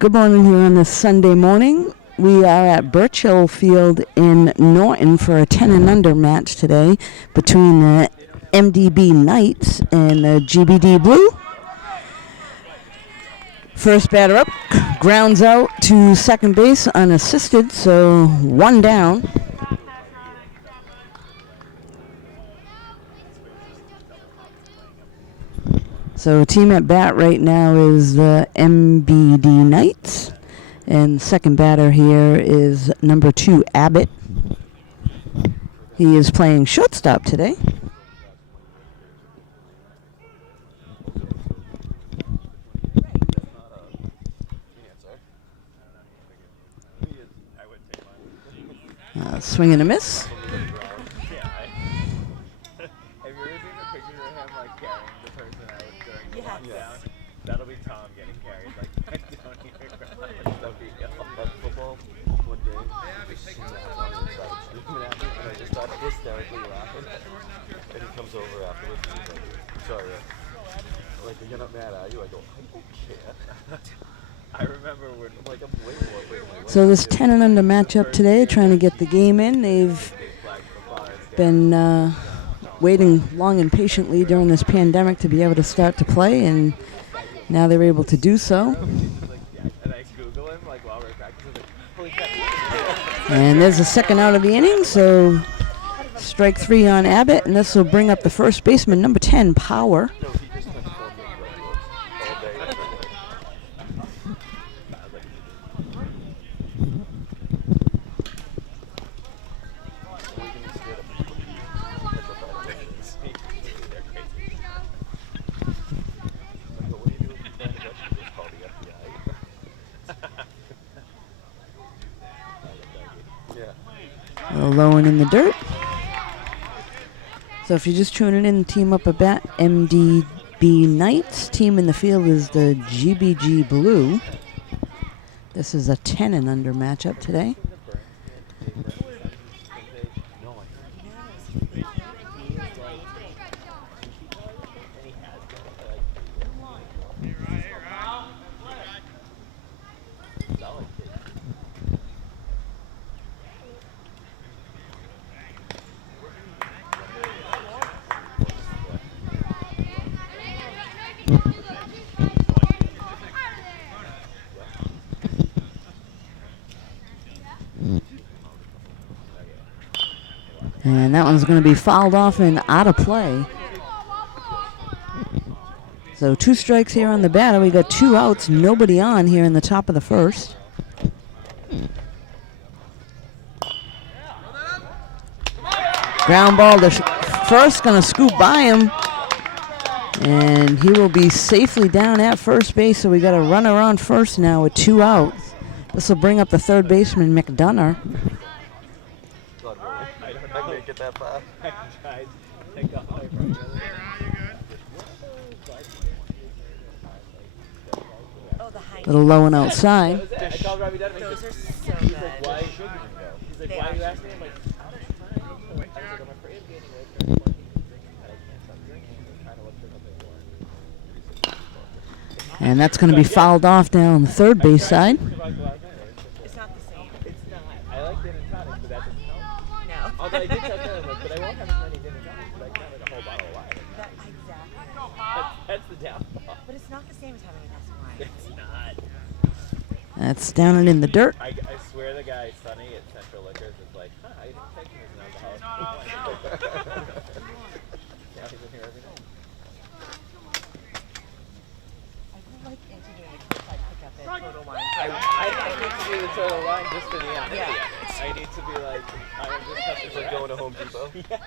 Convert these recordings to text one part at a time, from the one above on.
Good morning here on this Sunday morning. We are at Birch Hill Field in Norton for a 10 and under match today between the MDB Knights and the GBG Blue. First batter up, grounds out to second base unassisted, so one down. So team at bat right now is the MBD Knights, and second batter here is number 2 Abbott. He is playing shortstop today. Swing and a miss. That'll be Tom getting carried. Like, I don't even remember. That'll be football one day. And I just started hysterically laughing. And he comes over afterwards and he's like, sorry. Like, you're not mad, are you? I go, I don't care. I remember when, like, I'm way more. So this 10 and under matchup today, trying to get the game in. They've been waiting long and patiently during this pandemic to be able to start to play, and now they're able to do so. And there's a second out of the inning, so strike 3 on Abbott, and this will bring up the first baseman, number 10, Power. Low and in the dirt. So if you're just tuning in, team up a bat, MDB Knights. Team in the field is the GBG Blue. This is a 10 and under matchup today. And that one's going to be fouled off and out of play. So 2 strikes here on the batter. We got 2 outs, nobody on here in the top of the first. Ground ball to first, going to scoop by him. And he will be safely down at first base, so we got a runner on first now with 2 outs. This will bring up the third baseman, McDonough. Get that far. I tried to take off my Little low and outside. I called Robbie Dunn. Those are so good. He's like, why should you go? He's like, why are you asking me? I'm like, I'm afraid of getting away from drinking. I can't stop drinking. I'm trying to look for something more. And that's going to be fouled off down the third base side. It's not the same. It's not. I like gin and tonic, but that doesn't help. No. Although I did tell them, like, but I won't have as many gin and tonics, but I can have like a whole bottle of wine. Exactly. That's the downfall. But it's not the same as having a glass of wine. It's not. That's down and in the dirt. I swear the guy Sonny at Central Liquors is like, I didn't take him as an alcoholic. Now he's in here every night. I would like into doing a pick up at Total Wine. I need to do the total line just for the end. Yeah. I need to be like, I am just it's like going to Home Depot. Yes.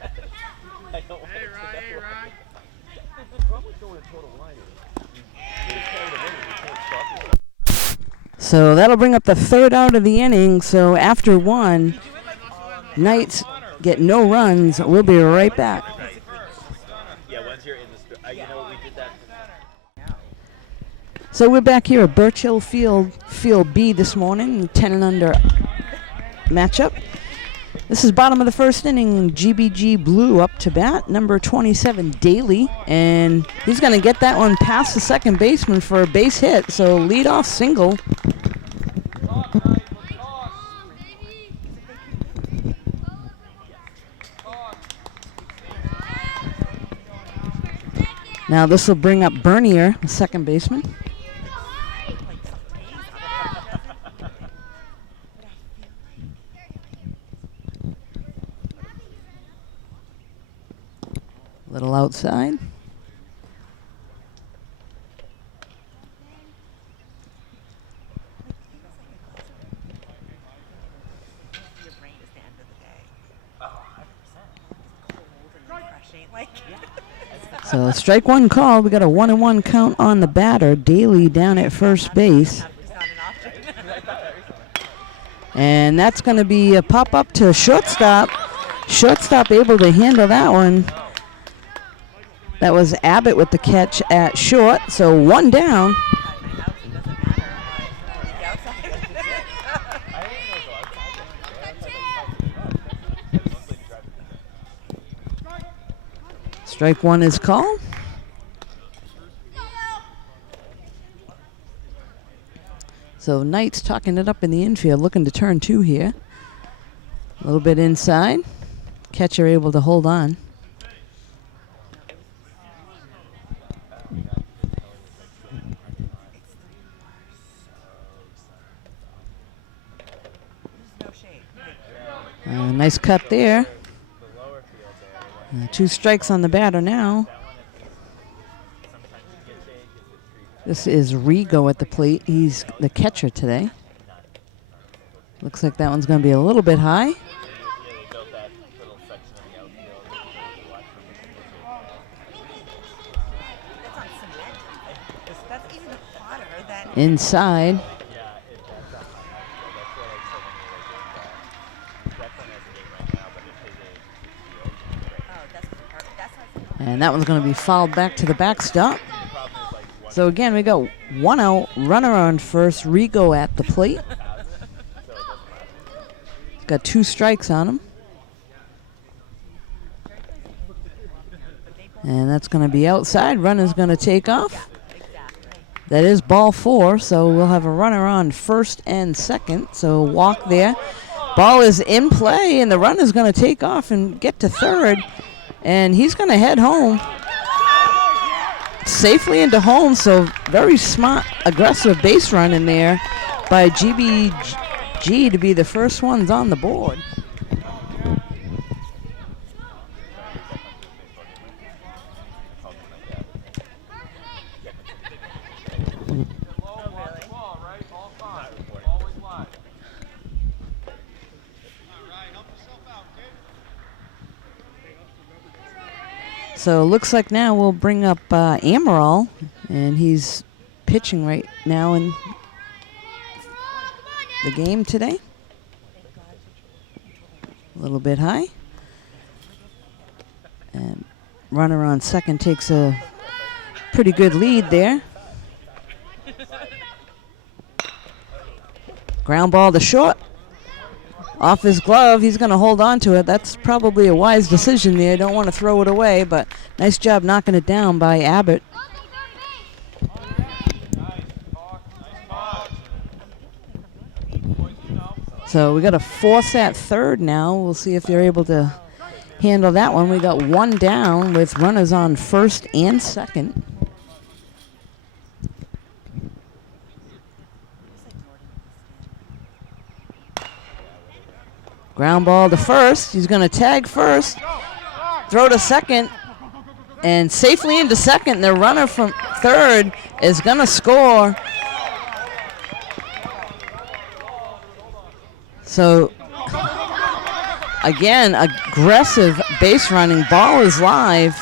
I don't want to go. The problem with going to total line is you carry the winner, you can't stop yourself. So that'll bring up the third out of the inning. So after 1, Knights get no runs. We'll be right back. Yeah, once you're in the you know, we did that. So we're back here at Birch Hill Field, Field B this morning, 10 and under matchup. This is bottom of the first inning. GBG Blue up to bat, number 27, Daly. And he's going to get that one past the second baseman for a base hit. So leadoff single. Now this will bring up Bernier, the second baseman. Little outside. Your brain is the end of the day. Cold and refreshing. Like, So strike one call. We got a 1-1 count on the batter. Daly down at first base. it's not an option. And that's going to be a pop up to shortstop. Shortstop able to handle that one. That was Abbott with the catch at short. So one down. At my house, it doesn't matter. The outside. Strike one is called. So Knight's tucking it up in the infield, looking to turn two here. A little bit inside. Catcher able to hold on. No shade. Nice cut there. Two strikes on the batter now. This is Rigo at the plate. He's the catcher today. Looks like that one's going to be a little bit high. That's on cement. That's even hotter than. Inside. And that one's going to be fouled back to the backstop. So again, we got one out, runner on first, Rigo at the plate. He's got two strikes on him. And that's going to be outside. Runner's going to take off. That is ball four, so we'll have a runner on first and second. So walk there. Ball is in play, and the runner's going to take off and get to third. And he's going to head home. Safely into home, so very smart, aggressive base run in there by GBG to be the first ones on the board. So it looks like now we'll bring up Amaral, and he's pitching right now in the game today. A little bit high. And runner on second takes a pretty good lead there. Ground ball to short. Off his glove, he's going to hold on to it. That's probably a wise decision there. Don't want to throw it away, but nice job knocking it down by Abbott. So we got a force at third now. We'll see if they're able to handle that one. We got one down with runners on first and second. Ground ball to first. He's going to tag first, throw to second, and safely into second. The runner from third is going to score. So, again, aggressive base running. Ball is live.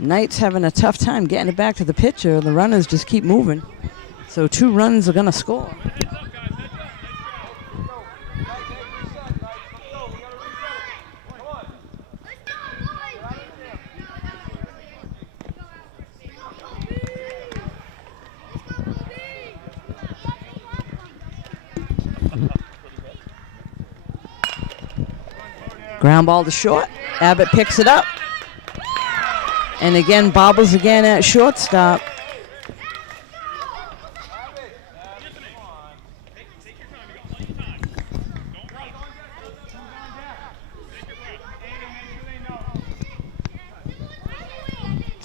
Knight's having a tough time getting it back to the pitcher. The runners just keep moving. So 2 runs are going to score. Ground ball to short. Abbott picks it up. And again, bobbles again at shortstop.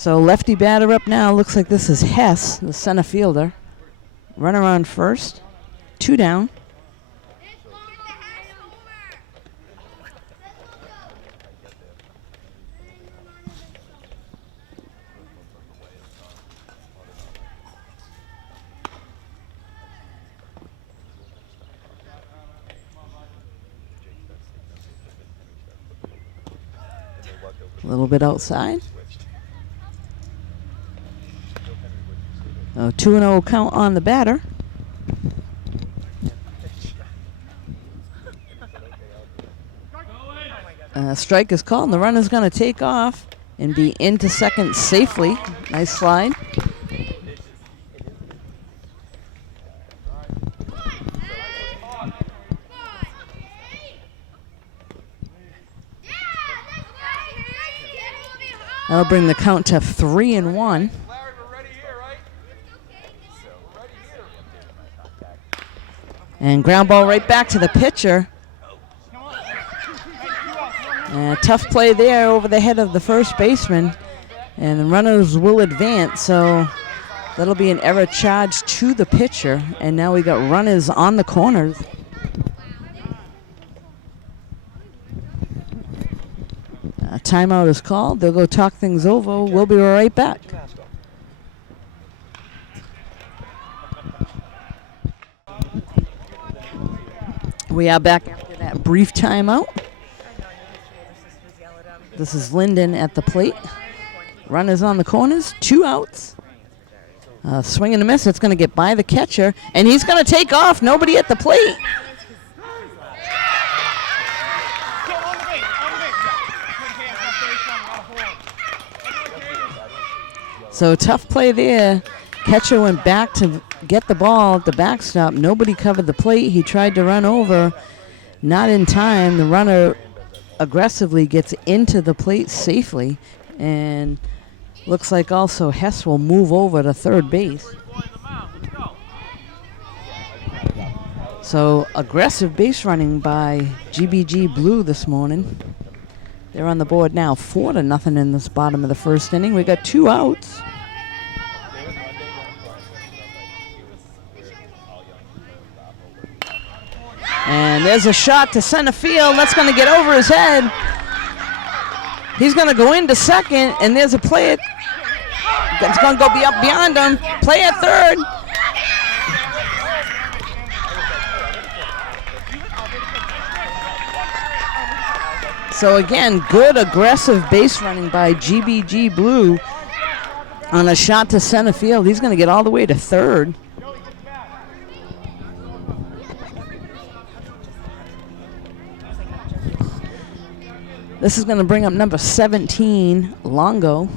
So lefty batter up now. Looks like this is Hess, the center fielder. Runner on first. 2 down. A little bit outside. 2-0 count on the batter. Strike is called, and the runner's going to take off and be into second safely. Nice slide. That'll bring the count to 3-1. And ground ball right back to the pitcher. Tough play there over the head of the first baseman. And the runners will advance, so that'll be an error charge to the pitcher. And now we got runners on the corners. A timeout is called. They'll go talk things over. We'll be right back. We are back after that brief timeout. This is Linden at the plate. Runners on the corners, 2 outs. Swing and a miss. It's going to get by the catcher, and he's going to take off. Nobody at the plate. So tough play there. Catcher went back to get the ball at the backstop. Nobody covered the plate. He tried to run over. Not in time. The runner aggressively gets into the plate safely. And looks like also Hess will move over to third base. So aggressive base running by GBG Blue this morning. They're on the board now 4-0 in this bottom of the first inning. We got 2 outs. And there's a shot to center field. That's going to get over his head. He's going to go into second, and there's a play. It's going to go up beyond him. Play at third. So again, good aggressive base running by GBG Blue on a shot to center field. He's going to get all the way to third. This is going to bring up number 17, Longo.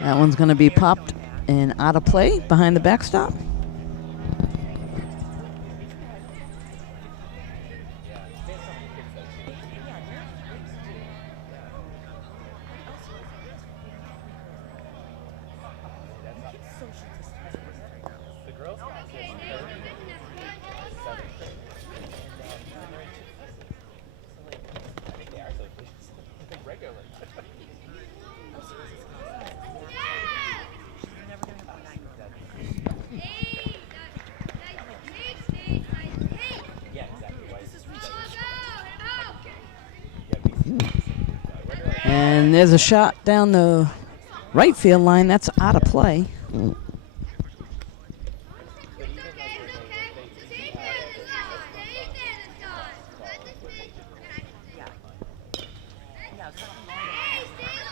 That one's going to be popped and out of play behind the backstop. And there's a shot down the right field line. That's out of play.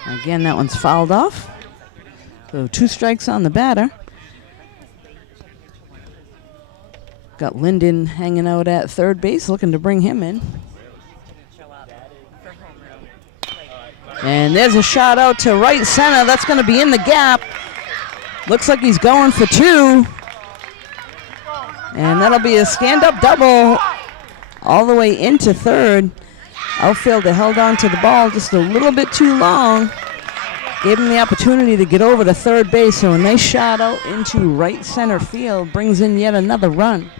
Again, that one's fouled off. So 2 strikes on the batter. Got Linden hanging out at third base, looking to bring him in. And there's a shot out to right center. That's going to be in the gap. Looks like he's going for 2. And that'll be a stand-up double all the way into third. Outfielder held on to the ball just a little bit too long. gave him the opportunity to get over to third base. So a nice shot out into right center field brings in yet another run.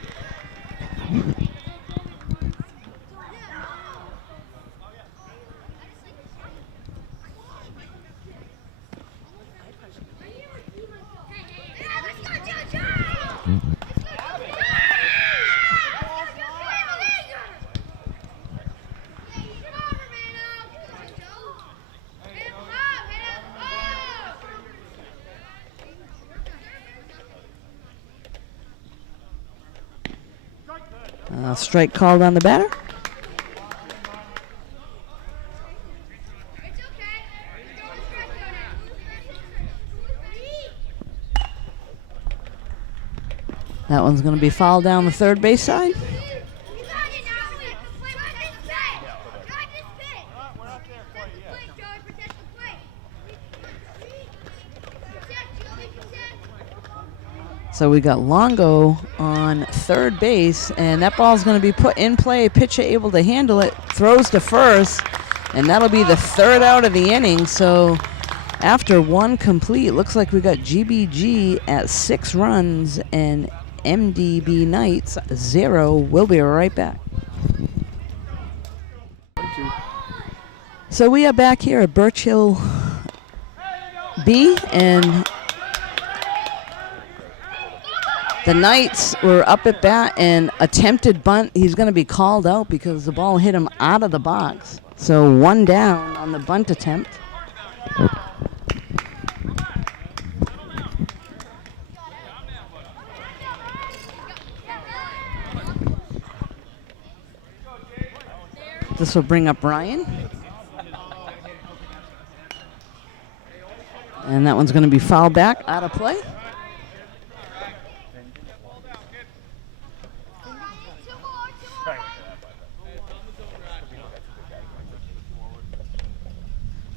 Strike called on the batter. That one's going to be fouled down the third base side. So we got Longo on third base, and that ball's going to be put in play. Pitcher able to handle it, throws to first, and that'll be the third out of the inning. So after one complete, looks like we got GBG at 6 runs and MDB Knights 0. We'll be right back. So we are back here at Birch Hill B, and the Knights were up at bat and attempted bunt. He's going to be called out because the ball hit him out of the box. So 1 down on the bunt attempt. This will bring up Ryan. And that one's going to be fouled back, out of play.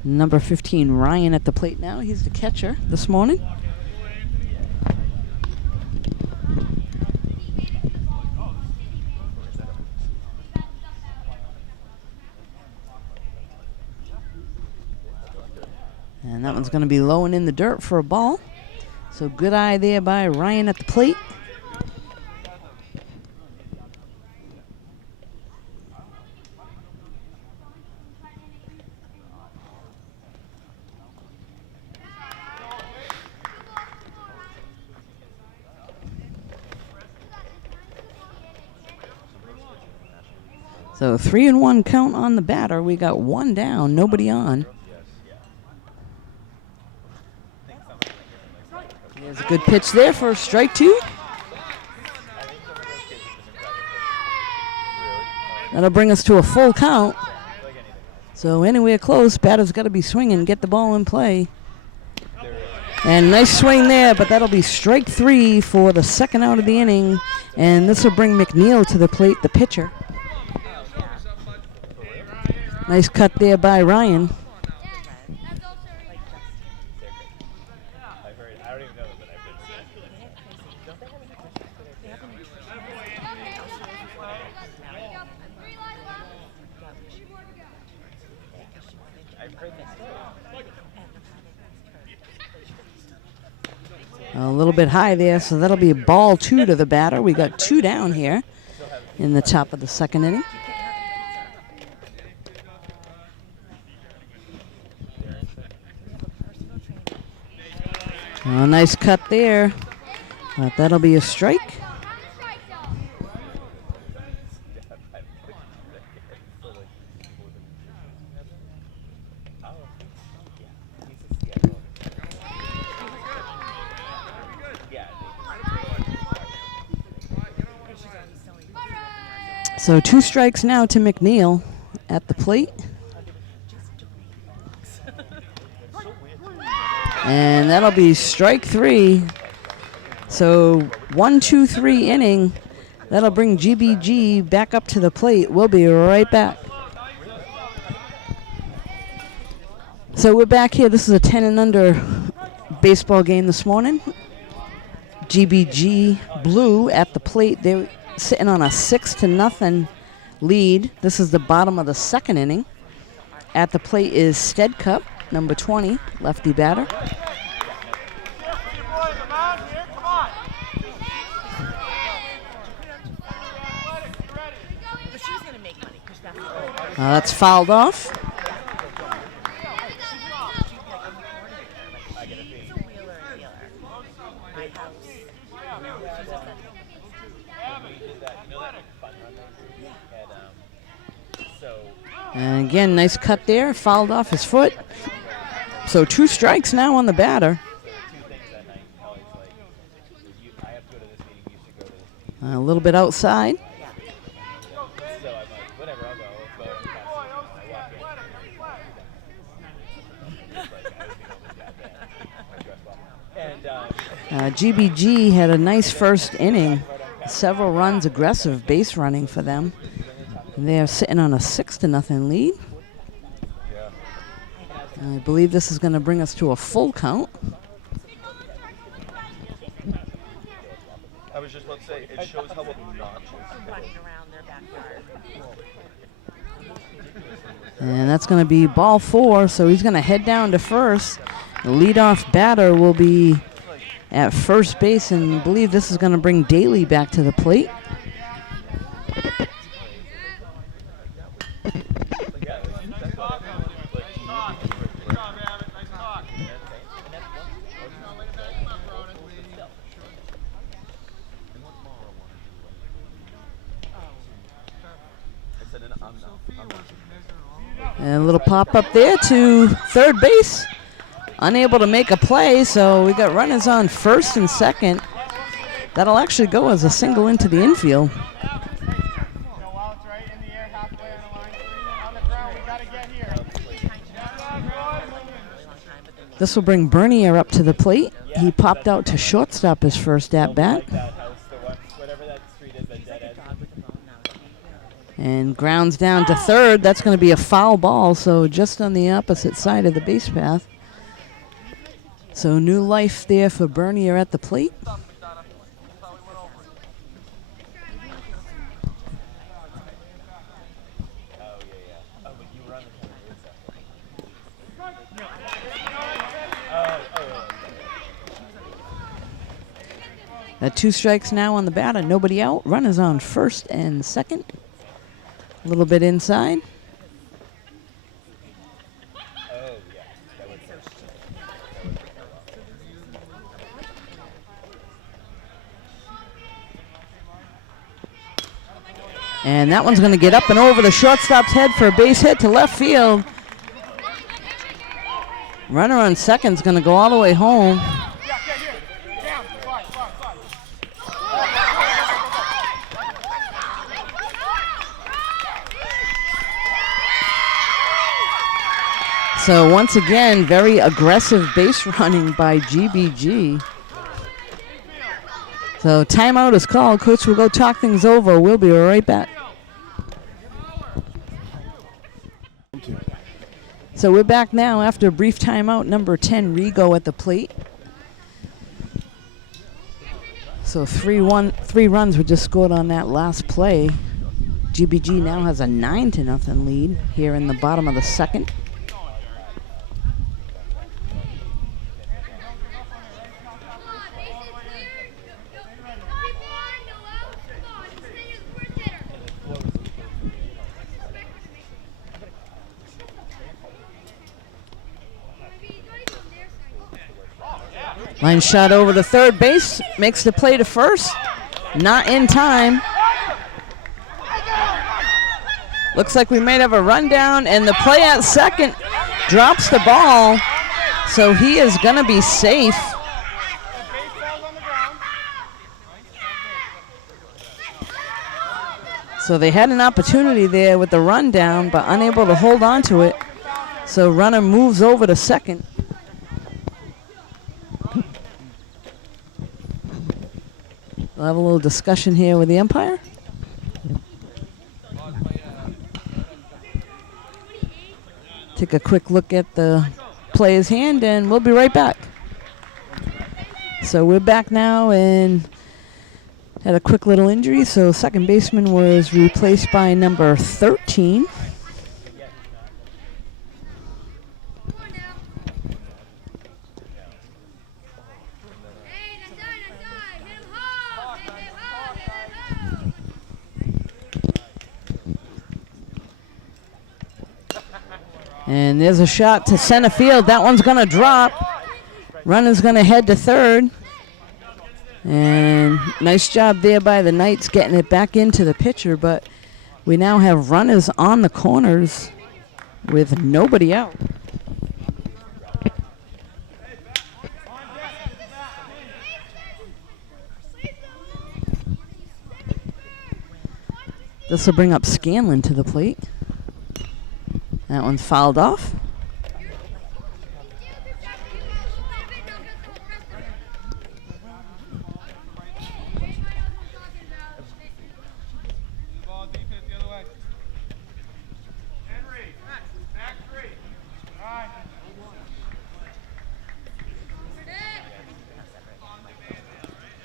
Number 15, Ryan, at the plate now. He's the catcher this morning. And that one's going to be low and in the dirt for a ball. So good eye there by Ryan at the plate. So 3-1 count on the batter. We got 1 down, nobody on. There's a good pitch there for strike 2. That'll bring us to a full count. So anywhere close, batter's got to be swinging, get the ball in play. And nice swing there, but that'll be strike 3 for the second out of the inning. And this will bring McNeil to the plate, the pitcher. Nice cut there by Ryan. A little bit high there, so that'll be ball 2 to the batter. We got 2 down here in the top of the second inning. Oh, nice cut there, but that'll be a strike. So 2 strikes now to McNeil at the plate. And that'll be strike 3. So 1-2-3 inning. That'll bring GBG back up to the plate. We'll be right back. So we're back here. This is a 10 and under baseball game this morning. GBG Blue at the plate. They're sitting on a 6-0 lead. This is the bottom of the second inning. At the plate is Stead Cup. number 20, lefty batter. That's fouled off. And again, nice cut there, fouled off his foot. So 2 strikes now on the batter. A little bit outside. GBG had a nice first inning. Several runs, aggressive base running for them. They're sitting on a 6-0 lead. I believe this is going to bring us to a full count. I was just about to say, it shows how obnoxious. And that's going to be ball 4, so he's going to head down to first. The leadoff batter will be at first base, and I believe this is going to bring Daly back to the plate. And a little pop up there to third base. Unable to make a play, so we got runners on first and second. That'll actually go as a single into the infield. This will bring Bernier up to the plate. He popped out to shortstop his first at-bat. And grounds down to third. That's going to be a foul ball, so just on the opposite side of the base path. So new life there for Bernier at the plate. Two strikes now on the batter, nobody out. Runners on first and second. A little bit inside. And that one's going to get up and over the shortstop's head for a base hit to left field. Runner on second's going to go all the way home. So once again, very aggressive base running by GBG. So timeout is called. Coach will go talk things over. We'll be right back. So we're back now after a brief timeout. Number 10, Rigo at the plate. So 3 runs were just scored on that last play. GBG now has a 9-0 lead here in the bottom of the second. Line shot over to third base, makes the play to first. Not in time. Looks like we might have a rundown, and the play at second drops the ball, so he is going to be safe. So they had an opportunity there with the rundown, but unable to hold on to it. So runner moves over to second. We'll have a little discussion here with the umpire. Take a quick look at the player's hand, and we'll be right back. So we're back now and had a quick little injury. So second baseman was replaced by number 13. And there's a shot to center field. That one's going to drop. Runner's going to head to third. And nice job there by the Knights getting it back into the pitcher, but we now have runners on the corners with nobody out. This will bring up Scanlon to the plate. That one's fouled off.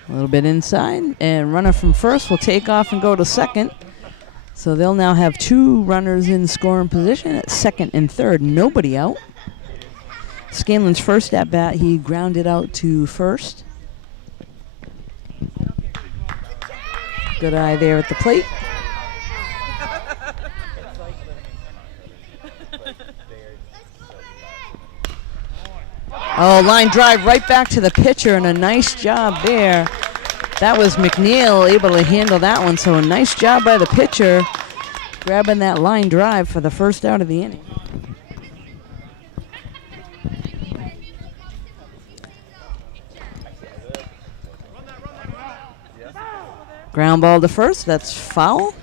A little bit inside, and runner from first will take off and go to second. So they'll now have two runners in scoring position at second and third, nobody out. Scanlon's first at bat, he grounded out to first. Good eye there at the plate. Oh, line drive right back to the pitcher, and a nice job there. That was McNeil able to handle that one, so a nice job by the pitcher grabbing that line drive for the first out of the inning. Ground ball to first, that's foul.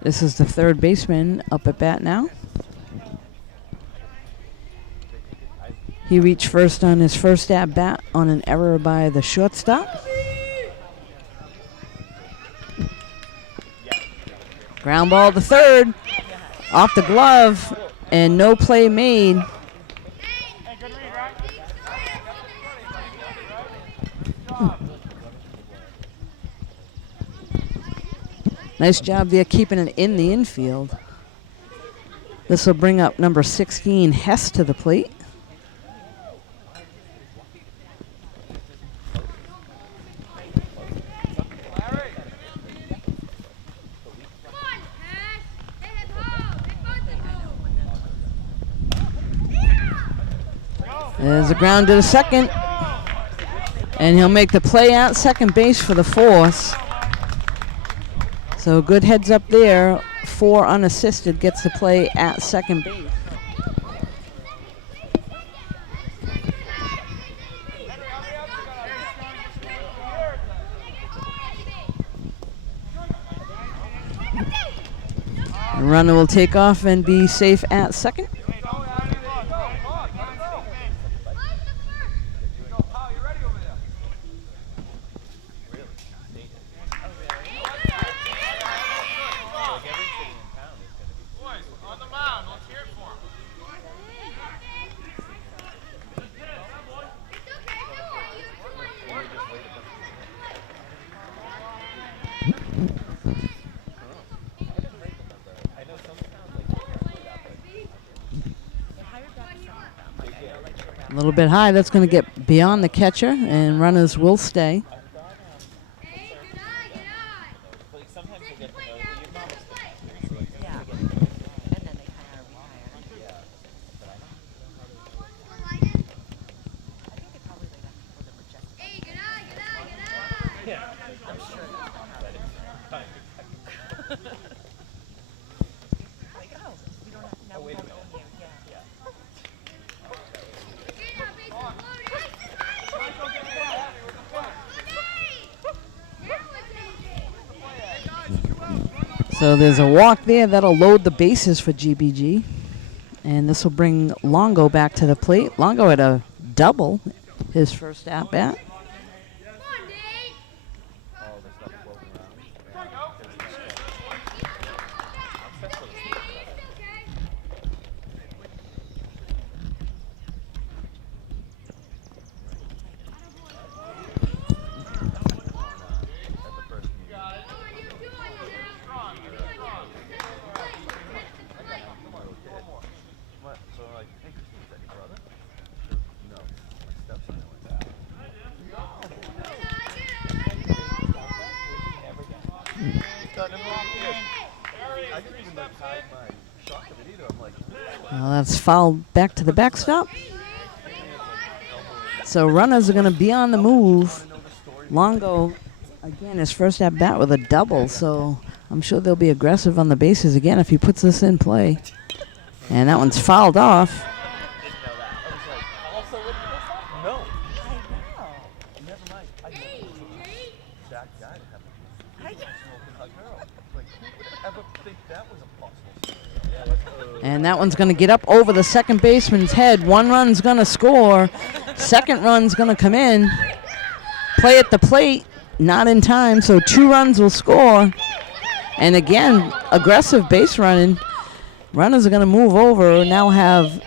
This is the third baseman up at bat now. He reached first on his first at bat on an error by the shortstop. Ground ball to third, off the glove, and no play made. Nice job there keeping it in the infield. This will bring up number 16, Hess, to the plate. There's a ground to the second. And he'll make the play at second base for the force. So good heads up there. 4 unassisted gets the play at second base. The runner will take off and be safe at second. A little bit high. That's going to get beyond the catcher, and runners will stay. So there's a walk there that'll load the bases for GBG. And this will bring Longo back to the plate. Longo had a double his first at-bat. Well, that's fouled back to the backstop. So runners are going to be on the move. Longo, again, his first at bat with a double, so I'm sure they'll be aggressive on the bases again if he puts this in play. And that one's fouled off. And that one's going to get up over the second baseman's head. One run's going to score. Second run's going to come in. Play at the plate, not in time, so 2 runs will score. And again, aggressive base running. Runners are going to move over. Now have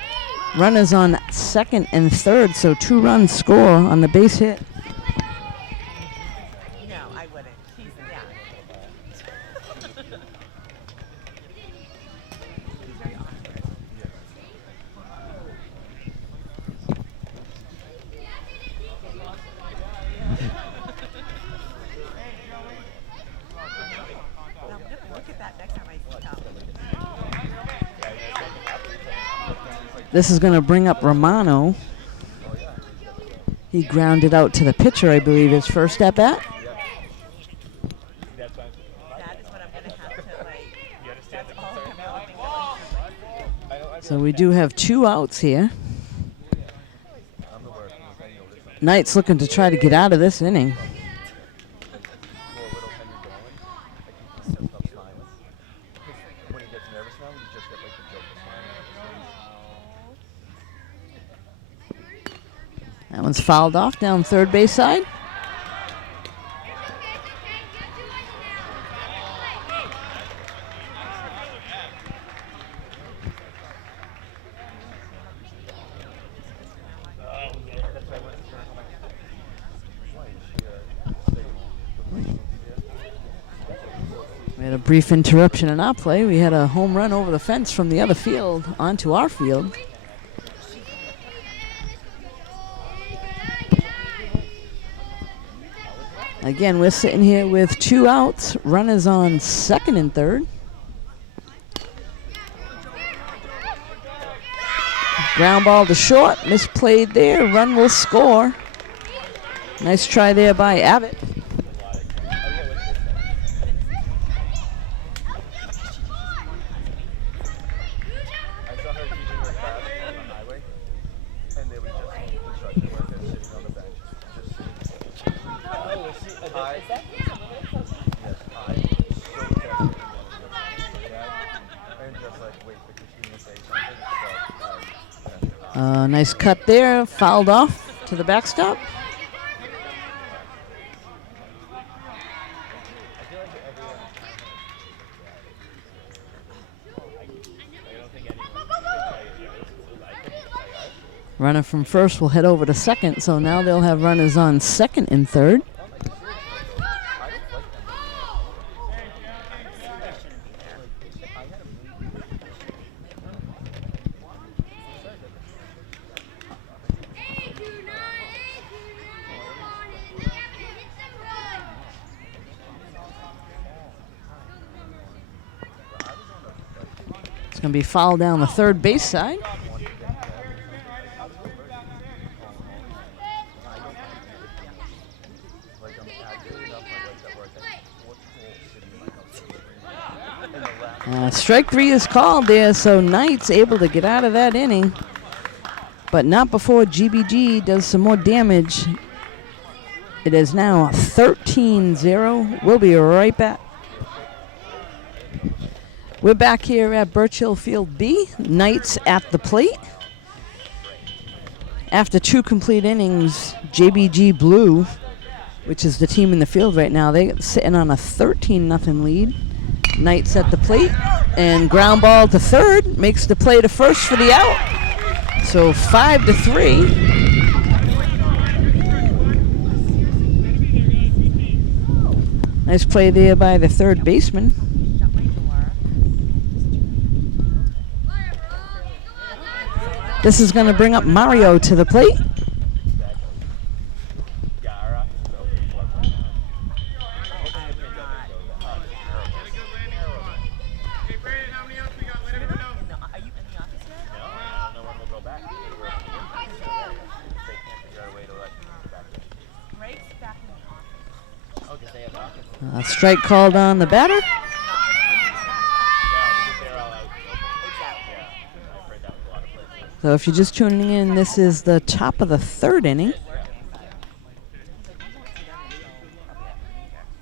runners on second and third, so 2 runs score on the base hit. No, I wouldn't. He's, yeah. Look at that next time I see him. This is going to bring up Romano. He grounded out to the pitcher, I believe, his first at bat. That is what I'm going to have to, like, that's all I'm going to So we do have 2 outs here. Knight's looking to try to get out of this inning. That one's fouled off down third base side. We had a brief interruption in our play. We had a home run over the fence from the other field onto our field. Again, we're sitting here with 2 outs. Runners on second and third. Ground ball to short. Misplayed there. Run will score. Nice try there by Abbott. Nice cut there, fouled off to the backstop. Runner from first will head over to second, so now they'll have runners on second and third. It's going to be fouled down the third base side. Strike 3 is called there, so Knight's able to get out of that inning, but not before GBG does some more damage. It is now 13-0. We'll be right back. We're back here at Birch Hill Field B. Knights at the plate. After 2 complete innings, JBG Blue, which is the team in the field right now, they're sitting on a 13-0 lead. Knights at the plate, and ground ball to third makes the play to first for the out. So 5-3. Nice play there by the third baseman. This is going to bring up Mario to the plate. Strike called on the batter. No, because they're all out. Exactly. Yeah, I've heard that with a lot of places. So if you're just tuning in, this is the top of the third inning.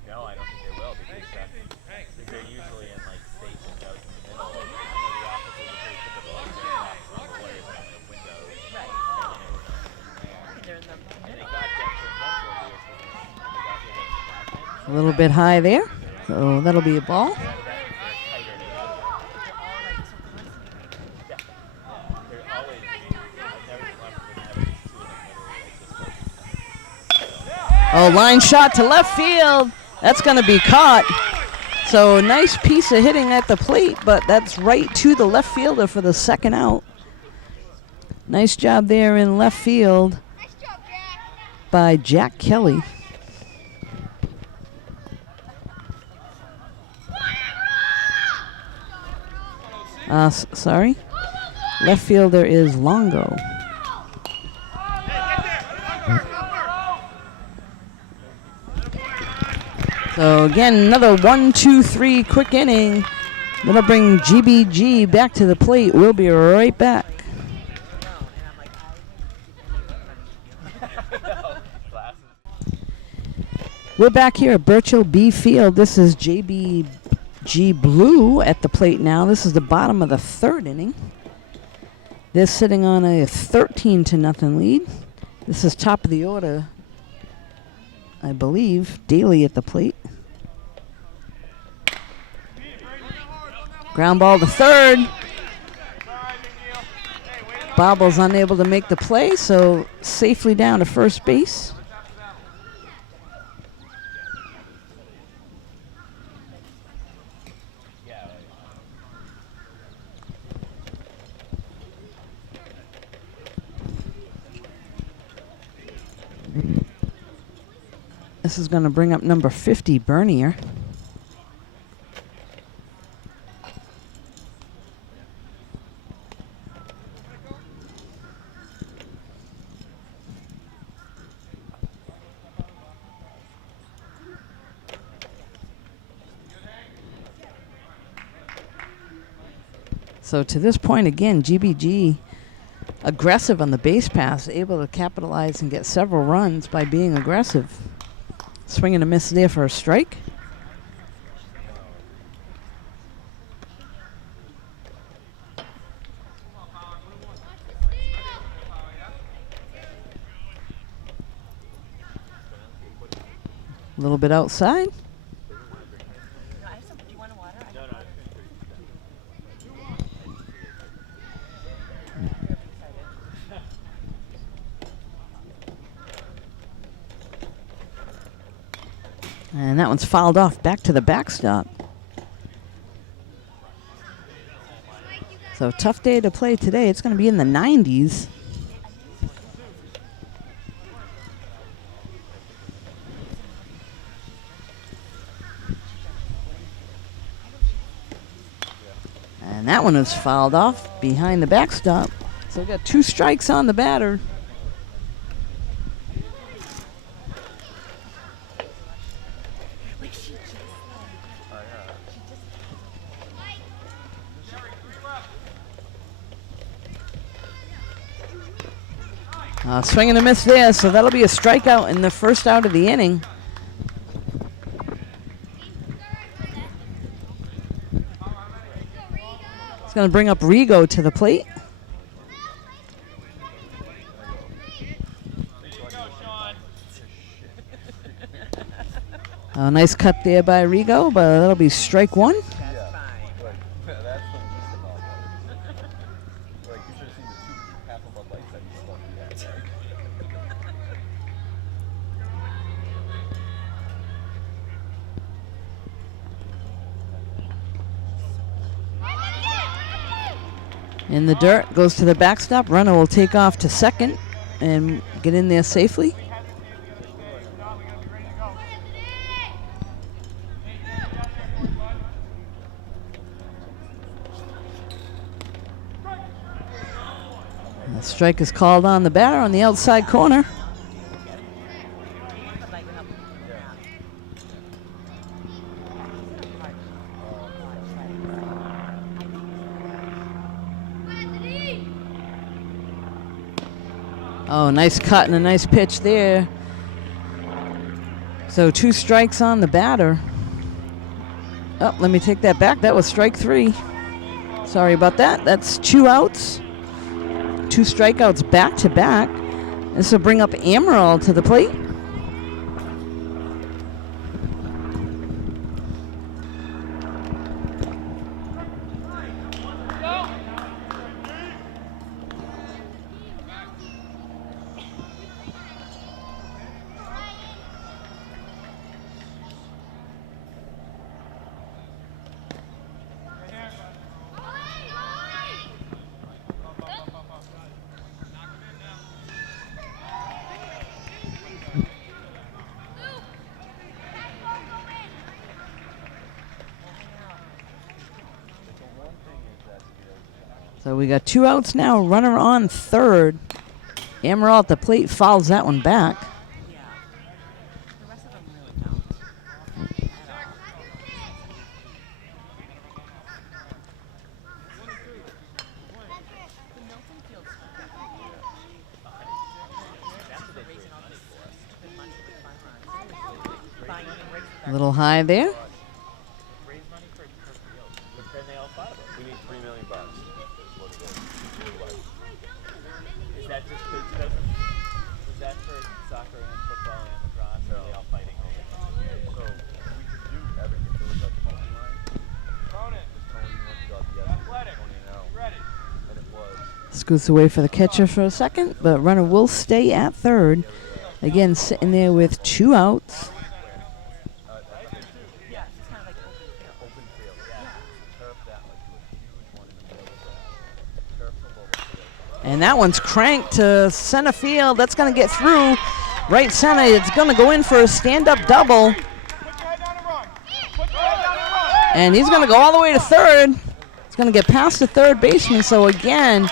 No, I don't think they will because they're usually in like stations out in the middle. I know the offices are pretty typical. Like there's offices with lawyers on the windows. Right. And They're in the they got Dexter eventually years because they got the A Dexter little bit high there. So that'll be a ball. They're tighter together. all like so concentrated. They're always. I've never been lucky with having these two of them literally like just. Oh, line shot to left field. That's going to be caught. So nice piece of hitting at the plate, but that's right to the left fielder for the second out. Nice job there in left field by Jack Kelly. Sorry. Left fielder is Longo. So again, another 1-2-3 quick inning. That'll bring GBG back to the plate. We'll be right back. We're back here at Burchill B Field. This is JBG Blue at the plate now. This is the bottom of the third inning. They're sitting on a 13-0 lead. This is top of the order, I believe. Daly at the plate. Ground ball to third. Bobble's unable to make the play, so safely down to first base. This is going to bring up number 50, Bernier. So to this point, again, GBG aggressive on the base pass, able to capitalize and get several runs by being aggressive. Swing and a miss there for a strike. A little bit outside. No, I have some. Do you want a water? And that one's fouled off back to the backstop. So tough day to play today. It's going to be in the 90s. And that one is fouled off behind the backstop. So we got 2 strikes on the batter. Swing and a miss there, so that'll be a strikeout in the first out of the inning. It's going to bring up Rigo to the plate. Nice cut there by Rigo, but that'll be strike 1. That's fine. That's the least of all. Like, you should have seen the 2 half of our lights that you smoked. In the dirt, goes to the backstop. Runner will take off to second and get in there safely. The strike is called on the batter on the outside corner. Oh, nice cut and a nice pitch there. So 2 strikes on the batter. Oh, let me take that back. That was strike 3. Sorry about that. That's 2 outs. 2 strikeouts back to back. This will bring up Amaral to the plate. So we got 2 outs now, runner on third. Amaral at the plate fouls that one back. Yeah. The rest of them really don't. At all. The Milton Field That's the reason all this stupid money with 5 runs. Buying new rigs with A little high there. Raise money for field. But then they all fought about it. We need $3 million. Is what it is. Is that just because is that for soccer and football and lacrosse? Or are they all fighting over it? So we could do everything. There was that Tony line. Tony went to the Tony now. And it was. Scoots away for the catcher for a second, but runner will stay at third. Again, sitting there with 2 outs. Yeah, it's kind of like open field. Open field. Yeah. Turf that like to a huge one in the middle of that. Turf the lower field. And that one's cranked to center field. That's going to get through. Right center, it's going to go in for a stand-up double. And he's going to go all the way to third. He's going to get past the third baseman. So again,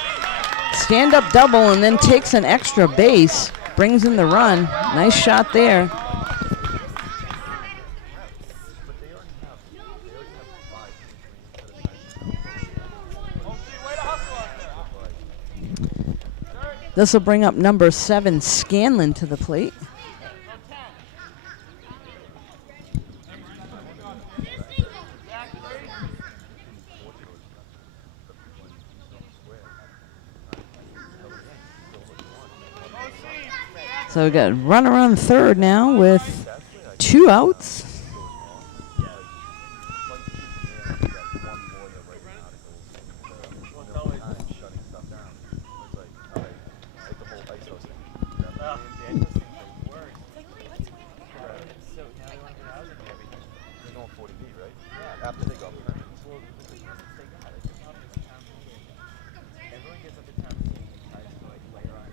stand-up double and then takes an extra base. Brings in the run. Nice shot there. This will bring up number 7, Scanlon, to the plate. So we got runner on third now with 2 outs. After they go permanent. Everyone gets up at town meeting and tries to like layer on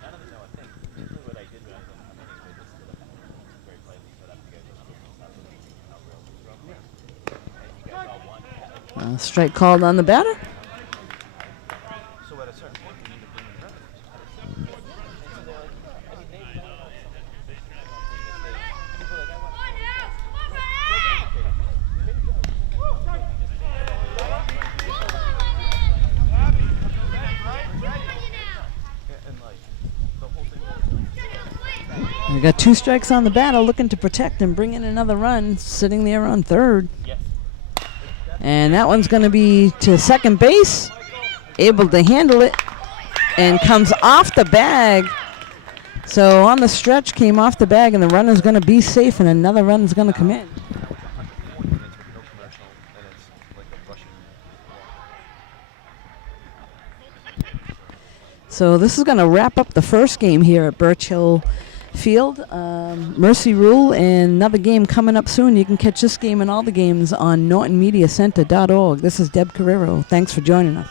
none of them know a thing. Usually what I did when I was on the committee, they just stood up and very politely said, "Up, you guys are supposed to stop the meeting and how real this from." And you guys all won. Strike called on the batter. So at a certain point, we need to bring in revenues. So they're like, I mean, they've done something that they, people are like, I want And like, the whole thing. We got 2 strikes on the batter, looking to protect and bring in another run, sitting there on third. yes. And that one's going to be to second base, able to handle it, and comes off the bag. So on the stretch, came off the bag, and the runner's going to be safe, and another run's going to come in. 4 minutes with no commercial, and it's like a Russian. So this is going to wrap up the first game here at Birch Hill Field. Mercy Rule, and another game coming up soon. You can catch this game and all the games on NortonMediaCenter.org. This is Deb Carrero. Thanks for joining us.